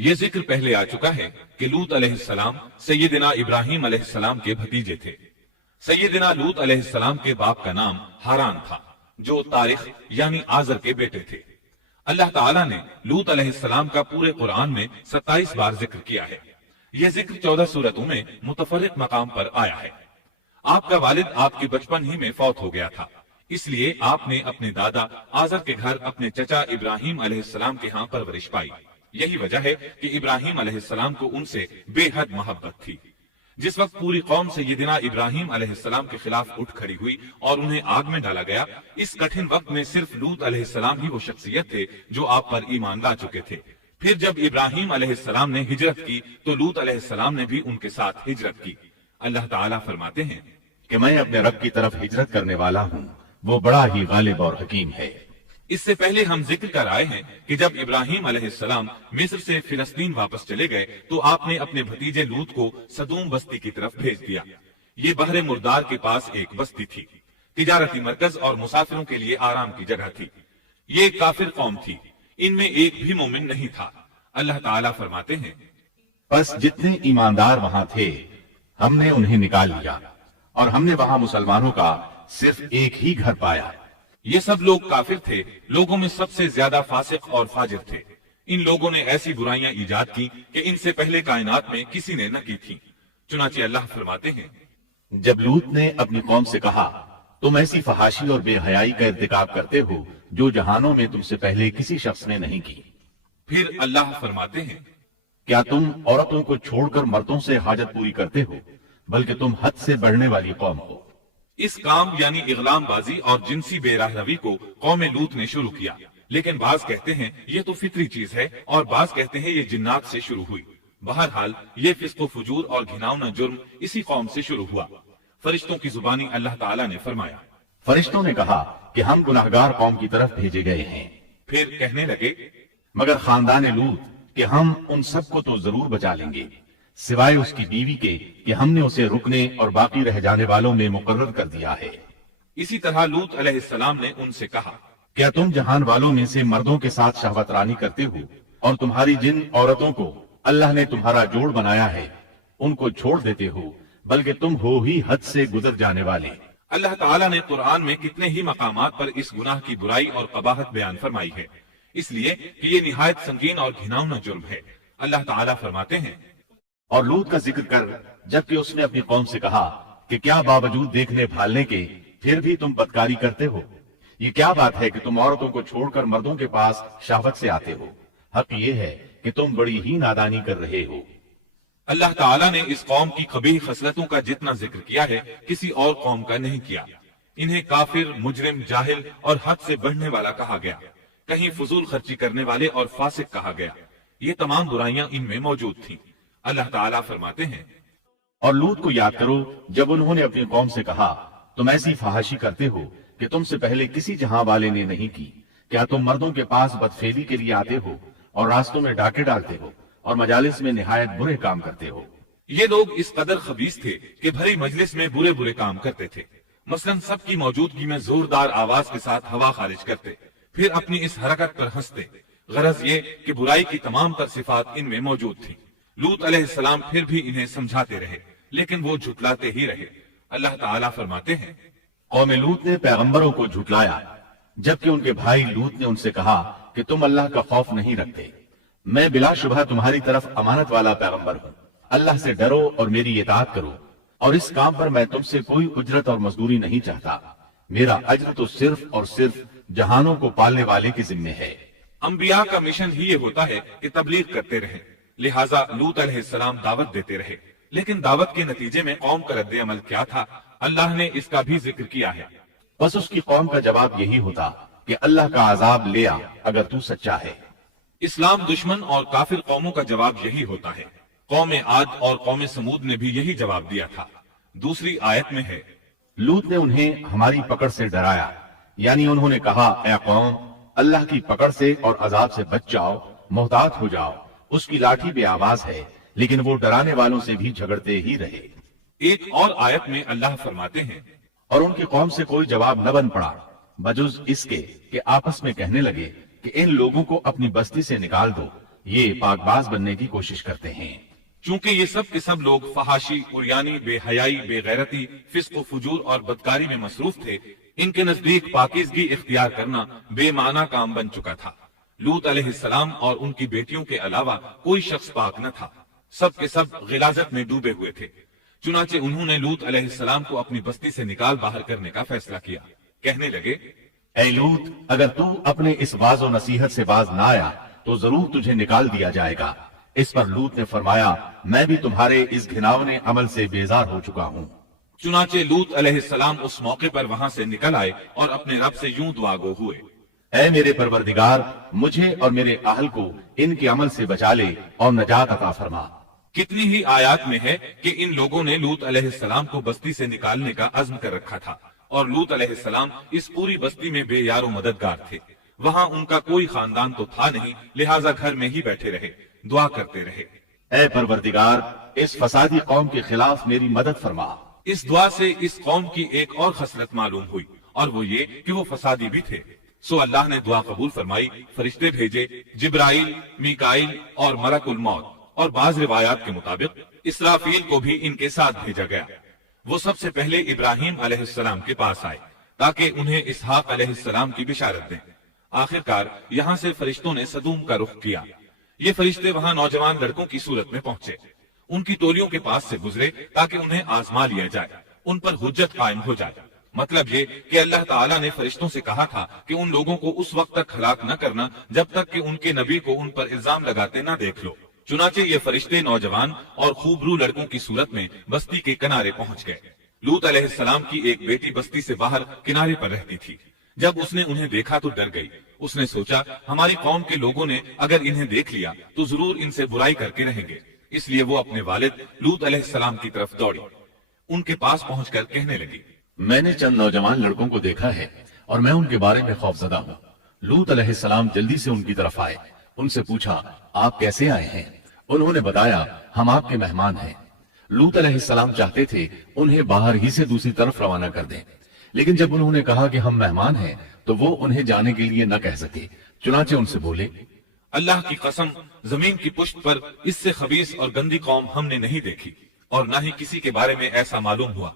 یہ ذکر پہلے آ چکا ہے کہ لوط علیہ السلام سیدنا ابراہیم علیہ السلام کے بھتیجے تھے۔ سیدنا لوط علیہ السلام کے باپ کا نام ہاران تھا، جو طارخ یعنی آزر کے بیٹے تھے۔ اللہ تعالیٰ نے لوط علیہ السلام کا پورے قرآن میں 27 بار ذکر کیا ہے۔ یہ ذکر 14 سورتوں میں متفرق مقام پر آیا ہے۔ آپ کا والد آپ کے بچپن ہی میں فوت ہو گیا تھا، اس لیے آپ نے اپنے دادا آزر کے گھر اپنے چچا ابراہیم علیہ السلام کے ہاں پرورش پائی۔ یہی وجہ ہے کہ ابراہیم علیہ السلام کو ان سے بے حد محبت تھی۔ جس وقت پوری قوم سیدنا ابراہیم علیہ السلام کے خلاف اٹھ کھڑی ہوئی اور انہیں آگ میں ڈالا گیا، اس کٹھن وقت میں صرف لوط علیہ السلام ہی وہ شخصیت تھے جو آپ پر ایمان لا چکے تھے۔ پھر جب ابراہیم علیہ السلام نے ہجرت کی تو لوط علیہ السلام نے بھی ان کے ساتھ ہجرت کی۔ اللہ تعالیٰ فرماتے ہیں کہ میں اپنے رب کی طرف ہجرت کرنے والا ہوں، وہ بڑا ہی غالب اور حکیم ہے۔ اس سے پہلے ہم ذکر کر آئے ہیں کہ جب ابراہیم علیہ السلام مصر سے فلسطین واپس چلے گئے تو آپ نے اپنے بھتیجے لوط کو سدوم بستی کی طرف بھیج دیا۔ یہ بحر مردار کے پاس ایک بستی تھی، تجارتی مرکز اور مسافروں کے لیے آرام کی جگہ تھی۔ یہ ایک کافر قوم تھی، ان میں ایک بھی مومن نہیں تھا۔ اللہ تعالیٰ فرماتے ہیں بس جتنے ایماندار وہاں تھے ہم نے انہیں نکال لیا، اور ہم نے وہاں مسلمانوں کا صرف ایک ہی گھر پایا۔ یہ سب لوگ کافر تھے، لوگوں میں سب سے زیادہ فاسق اور فاجر تھے۔ ان لوگوں نے ایسی برائیاں ایجاد کی کہ ان سے پہلے کائنات میں کسی نے نہ کی تھی۔ چنانچہ اللہ فرماتے ہیں جب لوط نے اپنی قوم سے کہا تم ایسی فحاشی اور بے حیائی کا ارتکاب کرتے ہو جو جہانوں میں تم سے پہلے کسی شخص نے نہیں کی۔ پھر اللہ فرماتے ہیں کیا تم عورتوں کو چھوڑ کر مردوں سے حاجت پوری کرتے ہو، بلکہ تم حد سے بڑھنے والی قوم ہو۔ اس کام یعنی اغلام بازی اور جنسی بے راہ روی کو قوم لوط نے شروع کیا، لیکن بعض کہتے ہیں یہ تو فطری چیز ہے اور بعض کہتے ہیں یہ جنات سے شروع ہوئی۔ بہرحال یہ فسق و فجور اور گھناؤنا جرم اسی قوم سے شروع ہوا۔ فرشتوں کی زبانی اللہ تعالیٰ نے فرمایا فرشتوں نے کہا کہ ہم گناہگار قوم کی طرف بھیجے گئے ہیں۔ پھر کہنے لگے مگر خاندان لوط کہ ہم ان سب کو تو ضرور بچا لیں گے، سوائے اس کی بیوی کے کہ ہم نے اسے رکنے اور باقی رہ جانے والوں میں مقرر کر دیا ہے۔ اسی طرح لوط علیہ السلام نے ان سے کہا کیا تم جہان والوں میں سے مردوں کے ساتھ شہوت رانی کرتے ہو، اور تمہاری جن عورتوں کو اللہ نے تمہارا جوڑ بنایا ہے ان کو چھوڑ دیتے ہو، بلکہ تم ہو ہی حد سے گزر جانے والے۔ اللہ تعالیٰ نے قرآن میں کتنے ہی مقامات پر اس گناہ کی برائی اور قباحت بیان فرمائی ہے، اس لیے کہ یہ نہایت سنگین اور گھناؤنا جرم ہے۔ اللہ تعالیٰ فرماتے ہیں اور لوط کا ذکر کر جبکہ اس نے اپنی قوم سے کہا کہ کیا باوجود دیکھنے بھالنے کے پھر بھی تم بدکاری کرتے ہو؟ یہ کیا بات ہے کہ تم عورتوں کو چھوڑ کر مردوں کے پاس شہوت سے آتے ہو؟ حق یہ ہے کہ تم بڑی ہی نادانی کر رہے ہو۔ اللہ تعالیٰ نے اس قوم کی قبیح خصلتوں کا جتنا ذکر کیا ہے کسی اور قوم کا نہیں کیا۔ انہیں کافر، مجرم، جاہل اور حد سے بڑھنے والا کہا گیا، کہیں فضول خرچی کرنے والے اور فاسق کہا گیا۔ یہ تمام برائیاں ان میں موجود تھیں۔ اللہ تعالیٰ فرماتے ہیں اور لوط کو یاد کرو جب انہوں نے اپنی قوم سے کہا تم ایسی فحاشی کرتے ہو کہ تم سے پہلے کسی جہاں والے نے نہیں کی۔ کیا تم مردوں کے پاس بدفعلی کے لیے آتے ہو اور راستوں میں ڈاکے ڈالتے ہو اور مجالس میں نہایت برے کام کرتے ہو؟ یہ لوگ اس قدر خبیث تھے کہ بھری مجلس میں برے برے کام کرتے تھے۔ مثلا سب کی موجودگی میں زوردار آواز کے ساتھ ہوا خارج کرتے، پھر اپنی اس حرکت پر ہنستے۔ غرض یہ کہ برائی کی تمام تر صفات ان میں موجود تھی۔ لوط علیہ السلام پھر بھی انہیں سمجھاتے رہے لیکن وہ جھٹلاتے ہی رہے۔ اللہ تعالیٰ فرماتے ہیں قوم لوط نے پیغمبروں کو جھٹلایا جبکہ ان کے بھائی لوط نے ان سے کہا کہ تم اللہ کا خوف نہیں رکھتے۔ میں بلا شبہ تمہاری طرف امانت والا پیغمبر ہوں، اللہ سے ڈرو اور میری اطاعت کرو، اور اس کام پر میں تم سے کوئی اجرت اور مزدوری نہیں چاہتا۔ میرا اجر تو صرف اور صرف جہانوں کو پالنے والے کے ذمہ ہے۔ انبیاء کا مشن ہی یہ ہوتا ہے کہ تبلیغ کرتے رہیں، لہٰذا لوط علیہ السلام دعوت دیتے رہے، لیکن دعوت کے نتیجے میں قوم کا رد عمل کیا تھا اللہ نے اس کا بھی ذکر کیا ہے۔ بس اس کی قوم کا جواب یہی ہوتا کہ اللہ کا عذاب لے آ اگر تو سچا ہے۔ اسلام دشمن اور کافر قوموں کا جواب یہی ہوتا ہے۔ قوم عاد اور قوم سمود نے بھی یہی جواب دیا تھا۔ دوسری آیت میں ہے لوط نے انہیں ہماری پکڑ سے ڈرایا، یعنی انہوں نے کہا اے قوم اللہ کی پکڑ سے اور عذاب سے بچ جاؤ، محتاط ہو جاؤ، اس کی لاٹھی بے آواز ہے، لیکن وہ ڈرانے والوں سے بھی جھگڑتے ہی رہے۔ ایک اور آیت میں اللہ فرماتے ہیں اور ان کی قوم سے کوئی جواب نہ بن پڑا بجز اس کے کہ آپس میں کہنے لگے کہ ان لوگوں کو اپنی بستی سے نکال دو، یہ پاکباز بننے کی کوشش کرتے ہیں۔ چونکہ یہ سب کے سب لوگ فحاشی، عریانی، بے حیائی، بے غیرتی، فسق و فجور اور بدکاری میں مصروف تھے، ان کے نزدیک پاکیزگی اختیار کرنا بے معنی کام بن چکا تھا۔ لوط علیہ السلام اور ان کی بیٹیوں کے علاوہ کوئی شخص پاک نہ تھا، سب کے سب غلاظت میں ڈوبے ہوئے تھے۔ چنانچہ انہوں نے لوط علیہ السلام کو اپنی بستی سے نکال باہر کرنے کا فیصلہ کیا۔ کہنے لگے، اے لوط، اگر تو اپنے اس واعظ و نصیحت سے باز نہ آیا تو ضرور تجھے نکال دیا جائے گا۔ اس پر لوط نے فرمایا، میں بھی تمہارے اس گھناونے عمل سے بیزار ہو چکا ہوں۔ چنانچہ لوط علیہ السلام اس موقع پر وہاں سے نکل آئے اور اپنے رب سے یوں دعا گو ہوئے، اے میرے پروردگار، مجھے اور میرے اہل کو ان کے عمل سے بچا لے اور نجات عطا فرما۔ کتنی ہی آیات میں ہے کہ ان لوگوں نے لوط علیہ السلام کو بستی سے نکالنے کا عزم کر رکھا تھا، اور لوط علیہ السلام اس پوری بستی میں بے یار و مددگار تھے۔ وہاں ان کا کوئی خاندان تو تھا نہیں، لہٰذا گھر میں ہی بیٹھے رہے، دعا کرتے رہے، اے پروردگار، اس فسادی قوم کے خلاف میری مدد فرما۔ اس دعا سے اس قوم کی ایک اور خصلت معلوم ہوئی، اور وہ یہ کہ وہ فسادی بھی تھے۔ سو اللہ نے دعا قبول فرمائی، فرشتے بھیجے، جبرائیل، میکائیل اور ملک الموت، اور بعض روایات کے مطابق اسرافیل کو بھی ان کے ساتھ بھیجا گیا۔ وہ سب سے پہلے ابراہیم علیہ السلام کے پاس آئے تاکہ انہیں اسحاق علیہ السلام کی بشارت دیں۔ آخرکار یہاں سے فرشتوں نے سدوم کا رخ کیا۔ یہ فرشتے وہاں نوجوان لڑکوں کی صورت میں پہنچے، ان کی ٹولیوں کے پاس سے گزرے تاکہ انہیں آزما لیا جائے، ان پر حجت قائم ہو جائے۔ مطلب یہ کہ اللہ تعالیٰ نے فرشتوں سے کہا تھا کہ ان لوگوں کو اس وقت تک ہلاک نہ کرنا جب تک کہ ان کے نبی کو ان پر الزام لگاتے نہ دیکھ لو۔ چنانچہ یہ فرشتے نوجوان اور خوبرو لڑکوں کی صورت میں بستی کے کنارے پہنچ گئے۔ لوط علیہ السلام کی ایک بیٹی بستی سے باہر کنارے پر رہتی تھی۔ جب اس نے انہیں دیکھا تو ڈر گئی۔ اس نے سوچا، ہماری قوم کے لوگوں نے اگر انہیں دیکھ لیا تو ضرور ان سے برائی کر کے رہیں گے، اس لیے وہ اپنے والد لوط علیہ السلام کی طرف دوڑی، ان کے پاس پہنچ کر کہنے لگی، میں نے چند نوجوان لڑکوں کو دیکھا ہے اور میں ان کے بارے میں خوفزدہ ہوں۔ لوط علیہ السلام جلدی سے ان کی طرف آئے، ان سے پوچھا، آپ کیسے آئے ہیں؟ انہوں نے بتایا، ہم آپ کے مہمان ہیں۔ لوط علیہ السلام چاہتے تھے انہیں باہر ہی سے دوسری طرف روانہ کر دیں، لیکن جب انہوں نے کہا کہ ہم مہمان ہیں تو وہ انہیں جانے کے لیے نہ کہہ سکے، چنانچہ ان سے بولے، اللہ کی قسم، زمین کی پشت پر اس سے خبیث اور گندی قوم ہم نے نہیں دیکھی، اور نہ ہی کسی کے بارے میں ایسا معلوم ہوا۔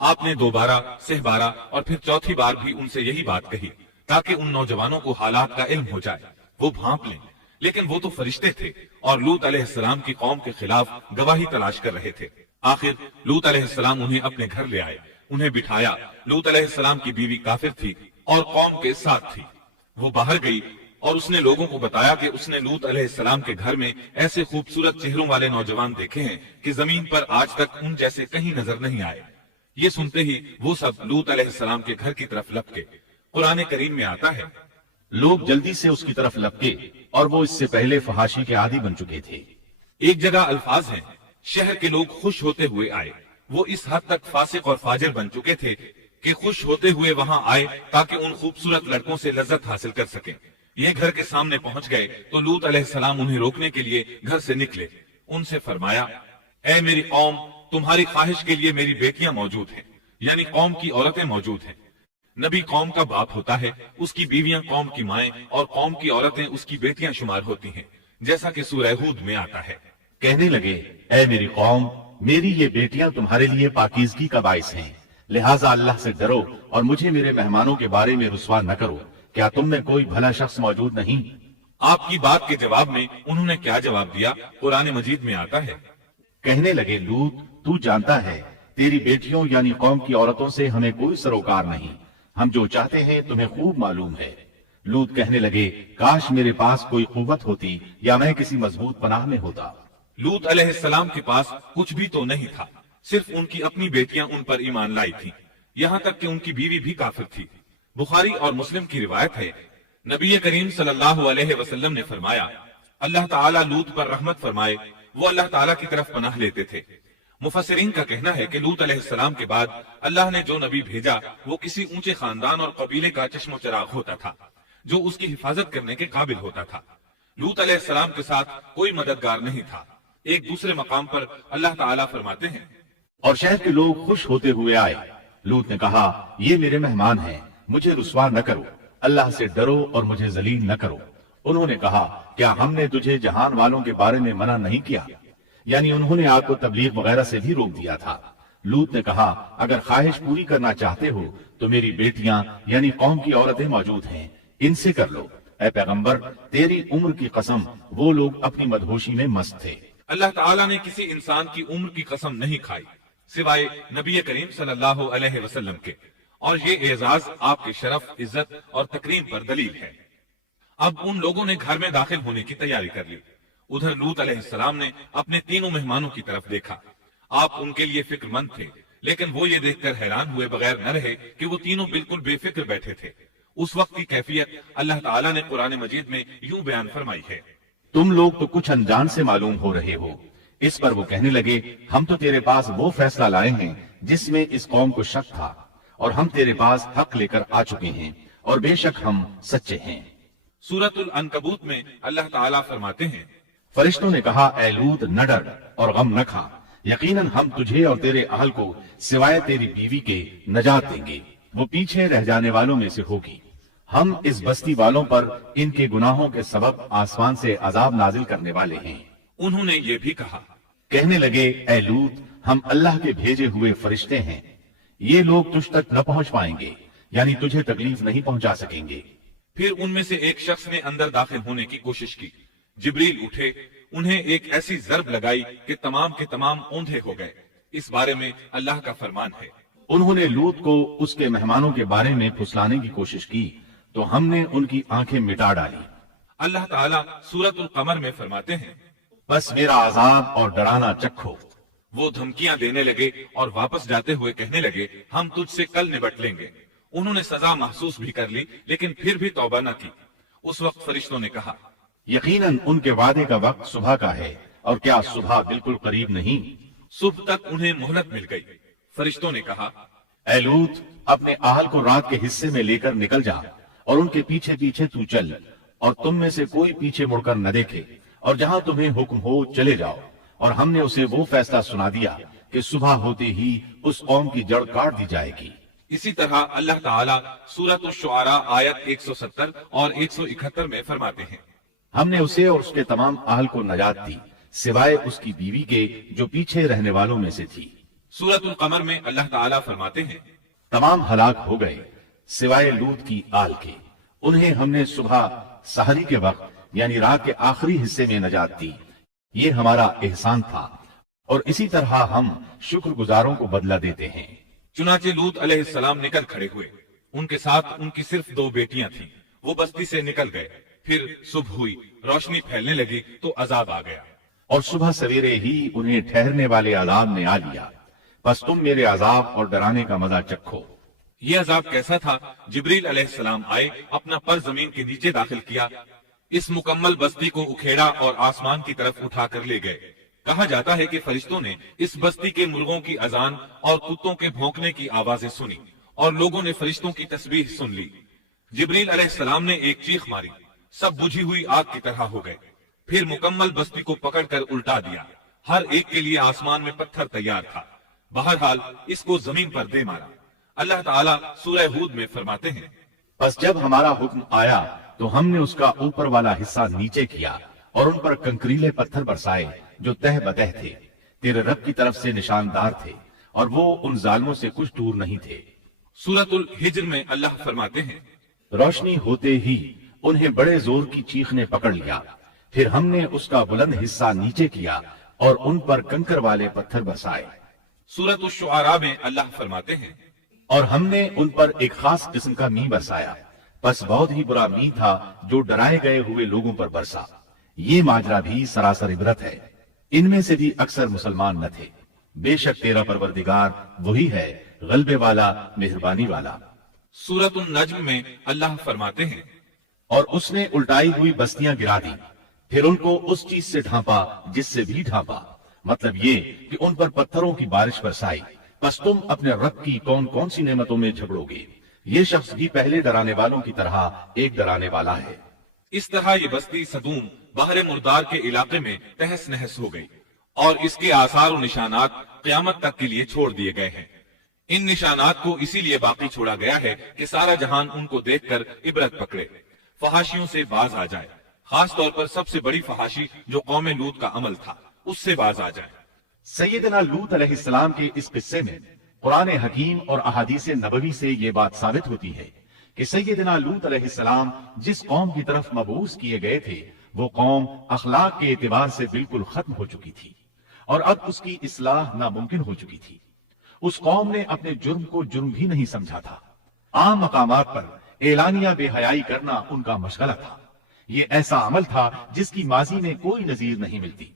آپ نے 2 بار، 6 بار اور پھر 4تھی بار بھی ان سے یہی بات کہی تاکہ ان نوجوانوں کو حالات کا علم ہو جائے، وہ بھانپ لیں، لیکن وہ تو فرشتے تھے اور لوط علیہ السلام کی قوم کے خلاف گواہی تلاش کر رہے تھے۔ آخر لوط علیہ السلام انہیں اپنے گھر لے آئے، انہیں بٹھایا۔ لوط علیہ السلام کی بیوی کافر تھی اور قوم کے ساتھ تھی۔ وہ باہر گئی اور اس نے لوگوں کو بتایا کہ اس نے لوط علیہ السلام کے گھر میں ایسے خوبصورت چہروں والے نوجوان دیکھے ہیں کہ زمین پر آج تک ان جیسے کہیں نظر نہیں آئے۔ یہ سنتے ہی وہ سب لوط علیہ السلام کے گھر کی طرف لپکے۔ قرآن کریم میں آتا ہے، لوگ جلدی سے اس کی طرف لپکے اور وہ اس سے پہلے فحاشی کے عادی بن چکے تھے۔ ایک جگہ الفاظ ہیں، شہر کے لوگ خوش ہوتے ہوئے آئے۔ وہ اس حد تک فاسق اور فاجر بن چکے تھے کہ خوش ہوتے ہوئے وہاں آئے تاکہ ان خوبصورت لڑکوں سے لذت حاصل کر سکیں۔ یہ گھر کے سامنے پہنچ گئے تو لوط علیہ السلام انہیں روکنے کے لیے گھر سے نکلے۔ ان سے فرمایا، اے میری قوم، تمہاری خواہش کے لیے میری بیٹیاں موجود ہیں، یعنی قوم کی عورتیں موجود ہیں۔ نبی قوم کا باپ ہوتا ہے، اس کی بیویاں قوم کی مائیں اور قوم کی عورتیں اس کی بیٹیاں شمار ہوتی ہیں، جیسا کہ سورہ ہود میں آتا ہے۔ کہنے لگے، اے میری قوم، میری یہ بیٹیاں تمہارے لیے پاکیزگی کا باعث ہیں، لہٰذا اللہ سے ڈرو اور مجھے میرے مہمانوں کے بارے میں رسوا نہ کرو۔ کیا تم میں کوئی بھلا شخص موجود نہیں؟ آپ کی بات کے جواب میں انہوں نے کیا جواب دیا؟ قرآن مجید میں آتا ہے، کہنے لگے، لوط، تو جانتا ہے تیری بیٹیوں یعنی قوم کی عورتوں سے ہمیں کوئی سروکار نہیں، ہم جو چاہتے ہیں تمہیں خوب معلوم ہے۔ لوط کہنے لگے، کاش میرے پاس کوئی قوت ہوتی یا میں کسی مضبوط پناہ میں ہوتا۔ لوط علیہ السلام کے پاس کچھ بھی تو نہیں تھا، صرف ان کی اپنی بیٹیاں ان پر ایمان لائی تھیں، یہاں تک کہ ان کی بیوی بھی کافر تھی۔ بخاری اور مسلم کی روایت ہے، نبی کریم صلی اللہ علیہ وسلم نے فرمایا، اللہ تعالیٰ لوط پر رحمت فرمائے، وہ اللہ تعالیٰ کی طرف پناہ لیتے تھے۔ مفسرین کا کہنا ہے کہ لوط علیہ السلام کے بعد اللہ نے جو نبی بھیجا وہ کسی اونچے خاندان اور قبیلے کا چشم و چراغ ہوتا تھا جو اس کی حفاظت کرنے کے قابل ہوتا تھا۔ لوط علیہ السلام کے ساتھ کوئی مددگار نہیں تھا۔ ایک دوسرے مقام پر اللہ تعالیٰ فرماتے ہیں، اور شہر کے لوگ خوش ہوتے ہوئے آئے۔ لوط نے کہا، یہ میرے مہمان ہیں، مجھے رسوا نہ کرو، اللہ سے ڈرو اور مجھے ذلیل نہ کرو۔ انہوں نے کہا کیا ہم نے تجھے جہان والوں کے بارے میں منع نہیں کیا؟ یعنی انہوں نے آپ کو تبلیغ وغیرہ سے بھی روک دیا تھا۔ لوط نے کہا اگر خواہش پوری کرنا چاہتے ہو تو میری بیٹیاں یعنی قوم کی عورتیں موجود ہیں، ان سے کر لو۔ اے پیغمبر تیری عمر کی قسم وہ لوگ اپنی مدہوشی میں مست تھے۔ اللہ تعالیٰ نے کسی انسان کی عمر کی قسم نہیں کھائی سوائے نبی کریم صلی اللہ علیہ وسلم کے، اور یہ اعزاز آپ کے شرف، عزت اور تکریم پر دلیل ہے۔ اب ان لوگوں نے گھر میں داخل ہونے کی تیاری کر لی۔ ادھر لوط علیہ السلام نے اپنے تینوں مہمانوں کی طرف دیکھا۔ آپ ان کے لیے فکر مند تھے، لیکن وہ یہ دیکھ کر حیران ہوئے بغیر نہ رہے کہ وہ تینوں بالکل بے فکر بیٹھے تھے۔ اس وقت کی کیفیت اللہ تعالیٰ نے قرآن مجید میں یوں بیان فرمائی ہے، تم لوگ تو کچھ انجان سے معلوم ہو رہے ہو۔ اس پر وہ کہنے لگے ہم تو تیرے پاس وہ فیصلہ لائے ہیں جس میں اس قوم کو شک تھا، اور ہم تیرے پاس حق لے کر آ چکے ہیں، اور بے شک ہم سچے ہیں۔ سورۃ العنکبوت میں اللہ تعالیٰ فرماتے ہیں، فرشتوں نے کہا اے لوط نہ ڈر اور غم نہ کھا، یقیناً ہم تجھے اور تیرے اہل کو سوائے تیری بیوی کے نجات دیں گے، وہ پیچھے رہ جانے والوں میں سے ہوگی۔ ہم اس بستی والوں پر ان کے گناہوں کے سبب آسمان سے عذاب نازل کرنے والے ہیں۔ انہوں نے یہ بھی کہا، کہنے لگے اے لوط ہم اللہ کے بھیجے ہوئے فرشتے ہیں، یہ لوگ تجھ تک نہ پہنچ پائیں گے، یعنی تجھے تکلیف نہیں پہنچا سکیں گے۔ پھر ان میں سے ایک شخص نے اندر داخل ہونے کی کوشش کی۔ جبریل اٹھے، انہیں ایک ایسی ضرب لگائی کہ تمام کے تمام اوندھے ہو گئے۔ اس بارے میں اللہ کا فرمان ہے، انہوں نے لوط کو اس کے مہمانوں کے بارے میں پھسلانے کی کوشش کی تو ہم نے ان کی آنکھیں مٹا ڈالی۔ اللہ تعالیٰ سورۃ القمر میں فرماتے ہیں، بس میرا عذاب اور ڈرانا چکھو۔ وہ دھمکیاں دینے لگے اور واپس جاتے ہوئے کہنے لگے ہم تجھ سے کل نبٹ لیں گے۔ انہوں نے سزا محسوس بھی کر لی لیکن پھر بھی توبہ نہ کی۔ اس وقت فرشتوں نے کہا، یقیناً ان کے وعدے کا وقت صبح کا ہے، اور کیا صبح بالکل قریب نہیں؟ صبح تک انہیں مہلت مل گئی۔ فرشتوں نے کہا، اے لوط اپنے اہل کو رات کے حصے میں لے کر نکل جا، اور ان کے پیچھے پیچھے تو چل، اور تم میں سے کوئی پیچھے مڑ کر نہ دیکھے، اور جہاں تمہیں حکم ہو چلے جاؤ۔ اور ہم نے اسے وہ فیصلہ سنا دیا کہ صبح ہوتے ہی اس قوم کی جڑ کاٹ دی جائے گی۔ اسی طرح اللہ تعالیٰ سورۃ الشعراء آیت 170 اور 171 میں فرماتے ہیں، ہم نے اسے اور اس کے تمام اہل کو نجات دی سوائے اس کی بیوی کے جو پیچھے رہنے والوں میں سے تھی۔ سورۃ القمر میں اللہ تعالیٰ فرماتے ہیں، تمام ہلاک ہو گئے سوائے لوط کی آل کے، انہیں ہم نے صبح سحری کے وقت یعنی رات کے آخری حصے میں نجات دی، یہ ہمارا احسان تھا، اور اسی طرح ہم شکر گزاروں کو بدلہ دیتے ہیں۔ چنانچہ لوط علیہ السلام نکل کھڑے ہوئے، ان کے ساتھ ان کی صرف 2 بیٹیاں تھیں۔ وہ بستی سے نکل گئے، پھر صبح ہوئی، روشنی پھیلنے لگی تو عذاب آ گیا۔ اور صبح سویرے ہی انہیں ٹھہرنے والے عذاب نے آ لیا، بس تم میرے عذاب اور ڈرانے کا مزہ چکھو۔ یہ عذاب کیسا تھا؟ جبریل علیہ السلام آئے، اپنا پر زمین کے نیچے داخل کیا، اس مکمل بستی کو اکھیڑا اور آسمان کی طرف اٹھا کر لے گئے۔ کہا جاتا ہے کہ فرشتوں نے اس بستی کے مرغوں کی اذان اور کتوں کے بھونکنے کی آوازیں سنی، اور لوگوں نے فرشتوں کی تسبیح سن لی۔ جبریل علیہ السلام نے ایک چیخ ماری، سب بجھی ہوئی آگ کی طرح ہو گئے، پھر مکمل بستی کو پکڑ کر الٹا دیا۔ ہر ایک کے لیے آسمان میں پتھر تیار تھا، بہرحال اس کو زمین پر دے مارا۔ اللہ تعالیٰ سورہ ہود میں فرماتے ہیں، بس جب ہمارا حکم آیا تو ہم نے اس کا اوپر والا حصہ نیچے کیا اور ان پر کنکریلے پتھر برسائے جو تہ بتہ تھے، تیرے رب کی طرف سے نشاندار تھے، اور وہ ان ظالموں سے کچھ دور نہیں تھے۔ سورۃ الحجر میں اللہ فرماتے ہیں، روشنی ہوتے ہی انہیں بڑے زور کی چیخ نے پکڑ لیا، پھر ہم نے اس کا بلند حصہ نیچے کیا اور ان پر کنکر والے پتھر برسائے۔ سورۃ الشعراء میں اللہ فرماتے ہیں، اور ہم نے ان پر ایک خاص قسم کا می برسایا، بس بہت ہی برا می تھا جو ڈرائے گئے ہوئے لوگوں پر برسا۔ یہ ماجرا بھی سراسر عبرت ہے، ان میں سے بھی اکثر مسلمان نہ تھے۔ بے شک تیرا پروردگار وہی ہے غلبے والا، مہربانی والا۔ سورۃ النجم میں اللہ فرماتے ہیں، اور اس نے الٹائی ہوئی بستیاں گرا دی، پھر ان کو اس چیز سے ڈھانپا جس سے بھی ڈھانپا، مطلب یہ کہ ان پر پتھروں کی بارش برسائی۔ بس تم اپنے رب کی کون کون سی نعمتوں میں جھگڑو گے، یہ شخص بھی پہلے ڈرانے والوں کی طرح ایک ڈرانے والا ہے۔ اس طرح یہ بستی سدوم بحر مردار کے علاقے میں تہس نہس ہو گئی، اور اس کے آثار و نشانات قیامت تک کے لیے چھوڑ دیے گئے ہیں۔ ان نشانات کو اسی لیے باقی چھوڑا گیا ہے کہ سارا جہان ان کو دیکھ کر عبرت پکڑے، فحاشیوں سے باز آ جائے۔ خاص طور پر سب سے بڑی فحاشی جو قوم لوط کا عمل تھا اس سے باز آ جائیں۔ سیدنا لوط علیہ السلام کے اس قصے میں قرآن حکیم اور احادیث نبوی سے یہ بات ثابت ہوتی ہے کہ سیدنا لوط علیہ السلام جس قوم کی طرف مبعوث کیے گئے تھے وہ قوم اخلاق کے اعتبار سے بالکل ختم ہو چکی تھی اور اب اس کی اصلاح ناممکن ہو چکی تھی۔ اس قوم نے اپنے جرم کو جرم بھی نہیں سمجھا تھا۔ عام مقامات پر اعلانیہ بے حیائی کرنا ان کا مشغلہ تھا۔ یہ ایسا عمل تھا جس کی ماضی میں کوئی نظیر نہیں ملتی۔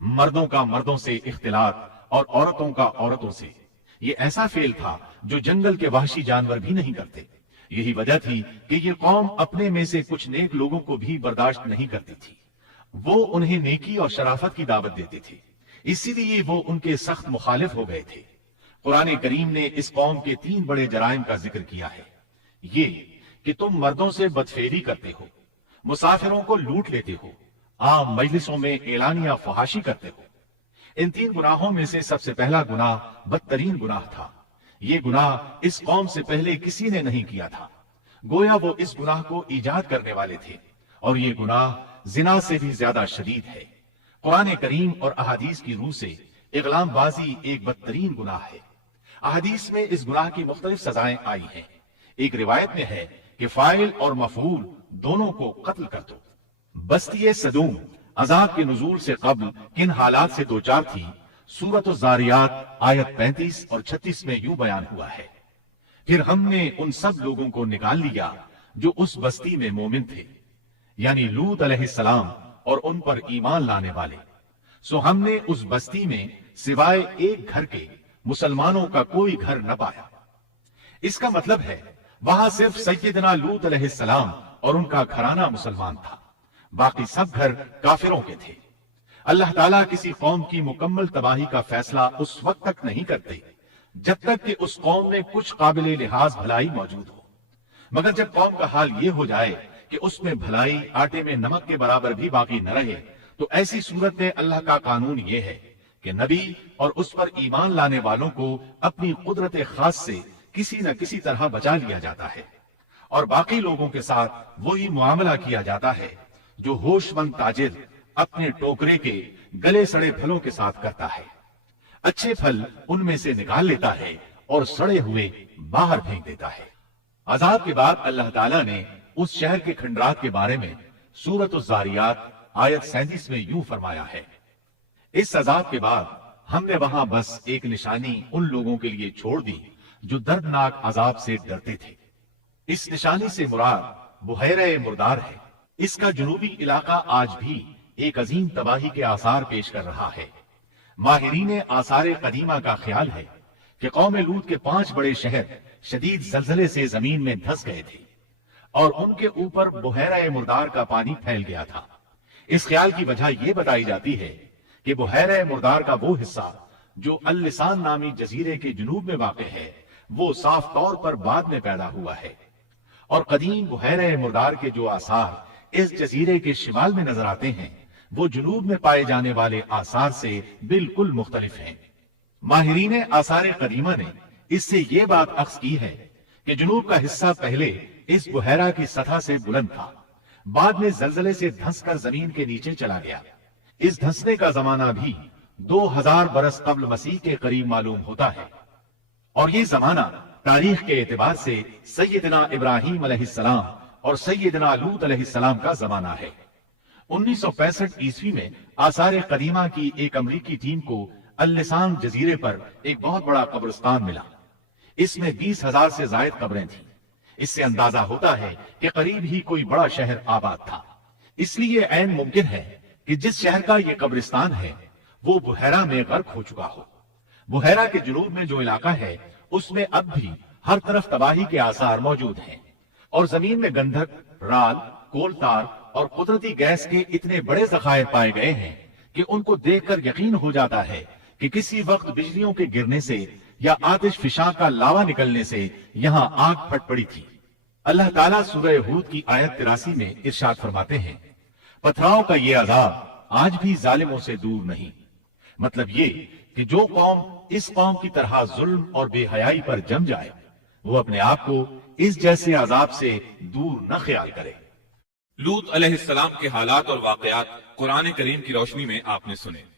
مردوں کا مردوں سے اختلاط اور عورتوں کا عورتوں سے، یہ ایسا فعل تھا جو جنگل کے وحشی جانور بھی نہیں کرتے۔ یہی وجہ تھی کہ یہ قوم اپنے میں سے کچھ نیک لوگوں کو بھی برداشت نہیں کرتی تھی۔ وہ انہیں نیکی اور شرافت کی دعوت دیتے تھے، اسی لیے وہ ان کے سخت مخالف ہو گئے تھے۔ قرآن کریم نے اس قوم کے 3 بڑے جرائم کا ذکر کیا ہے۔ یہ کہ تم مردوں سے بدفعلی کرتے ہو، مسافروں کو لوٹ لیتے ہو، عام مجلسوں میں اعلانیہ فحاشی کرتے ہو۔ ان 3 گناہوں میں سے سب سے پہلا گناہ بدترین گناہ تھا۔ یہ گناہ اس قوم سے پہلے کسی نے نہیں کیا تھا، گویا وہ اس گناہ کو ایجاد کرنے والے تھے، اور یہ گناہ زنا سے بھی زیادہ شدید ہے۔ قرآن کریم اور احادیث کی روح سے اغلام بازی ایک بدترین گناہ ہے۔ احادیث میں اس گناہ کی مختلف سزائیں آئی ہیں۔ ایک روایت میں ہے کہ فاعل اور مفعول دونوں کو قتل کر دو۔ بستی سدوم عذاب کے نزول سے قبل کن حالات سے دوچار تھی، سورۃ الزاریات آیت 35 اور 36 میں یوں بیان ہوا ہے: پھر ہم نے ان سب لوگوں کو نکال لیا جو اس بستی میں مومن تھے، یعنی لوط علیہ السلام اور ان پر ایمان لانے والے، سو ہم نے اس بستی میں سوائے ایک گھر کے مسلمانوں کا کوئی گھر نہ پایا۔ اس کا مطلب ہے وہاں صرف سیدنا لوط علیہ السلام اور ان کا گھرانہ مسلمان تھا، باقی سب گھر کافروں کے تھے۔ اللہ تعالیٰ کسی قوم کی مکمل تباہی کا فیصلہ اس وقت تک نہیں کرتے جب تک کہ اس قوم میں کچھ قابل لحاظ بھلائی موجود ہو، مگر جب قوم کا حال یہ ہو جائے کہ اس میں بھلائی آٹے میں نمک کے برابر بھی باقی نہ رہے، تو ایسی صورت میں اللہ کا قانون یہ ہے کہ نبی اور اس پر ایمان لانے والوں کو اپنی قدرت خاص سے کسی نہ کسی طرح بچا لیا جاتا ہے، اور باقی لوگوں کے ساتھ وہی معاملہ کیا جاتا ہے جو ہوش مند تاجر اپنے ٹوکرے کے گلے سڑے پھلوں کے ساتھ کرتا ہے۔ اچھے پھل ان میں سے نکال لیتا ہے اور سڑے ہوئے باہر پھینک دیتا ہے۔ عذاب کے بعد اللہ تعالیٰ نے اس شہر کے کھنڈرات کے بارے میں سورۃ الزاریات آیت 37 میں یوں فرمایا ہے: اس عذاب کے بعد ہم نے وہاں بس ایک نشانی ان لوگوں کے لیے چھوڑ دی جو دردناک عذاب سے ڈرتے تھے۔ اس نشانی سے مراد بحیرہ مردار ہے۔ اس کا جنوبی علاقہ آج بھی ایک عظیم تباہی کے آثار پیش کر رہا ہے۔ ماہرین آثار قدیمہ کا خیال ہے کہ قوم لوط کے 5 بڑے شہر شدید زلزلے سے زمین میں دھس گئے تھے اور ان کے اوپر بحیرہ مردار کا پانی پھیل گیا تھا۔ اس خیال کی وجہ یہ بتائی جاتی ہے کہ بحیرہ مردار کا وہ حصہ جو اللسان نامی جزیرے کے جنوب میں واقع ہے وہ صاف طور پر بعد میں پیدا ہوا ہے، اور قدیم بحیرہ مردار کے جو آثار اس جزیرے کے شمال میں نظر آتے ہیں وہ جنوب میں پائے جانے والے آثار سے بالکل مختلف ہیں۔ ماہرین آثار قدیمہ نے اس سے یہ بات اخذ کی ہے کہ جنوب کا حصہ پہلے اس بحیرہ کی سطح سے بلند تھا، بعد میں زلزلے سے دھنس کر زمین کے نیچے چلا گیا۔ اس دھنسنے کا زمانہ بھی 2000 برس قبل مسیح کے قریب معلوم ہوتا ہے، اور یہ زمانہ تاریخ کے اعتبار سے سیدنا ابراہیم علیہ السلام اور سیدنا لوط علیہ السلام کا زمانہ ہے۔ 1965 عیسوی میں آثار قدیمہ کی ایک امریکی ٹیم کو اللسان جزیرے پر ایک بہت بڑا قبرستان ملا۔ اس میں 20,000 سے زائد قبریں تھیں۔ اس سے اندازہ ہوتا ہے کہ قریب ہی کوئی بڑا شہر آباد تھا۔ اس لیے عین ممکن ہے کہ جس شہر کا یہ قبرستان ہے وہ بحیرہ میں غرق ہو چکا ہو۔ بحیرہ کے جنوب میں جو علاقہ ہے اس میں اب بھی ہر طرف تباہی کے آثار موجود ہیں، اور زمین میں گندھک، رال، کول تار اور قدرتی گیس کے اتنے بڑے ذخائر پائے گئے ہیں کہ ان کو دیکھ کر یقین ہو جاتا ہے کہ کسی وقت بجلیوں کے گرنے سے یا آتش فشاں کا لاوا نکلنے سے یہاں آگ پھٹ پڑی تھی۔ اللہ تعالیٰ سورہ ہود کی آیت 83 میں ارشاد فرماتے ہیں: پتھراؤں کا یہ عذاب آج بھی ظالموں سے دور نہیں۔ مطلب یہ کہ جو قوم اس قوم کی طرح ظلم اور بے حیائی پر جم جائے وہ اپنے آپ کو اس جیسے عذاب سے دور نہ خیال کرے۔ لوط علیہ السلام کے حالات اور واقعات قرآن کریم کی روشنی میں آپ نے سنے۔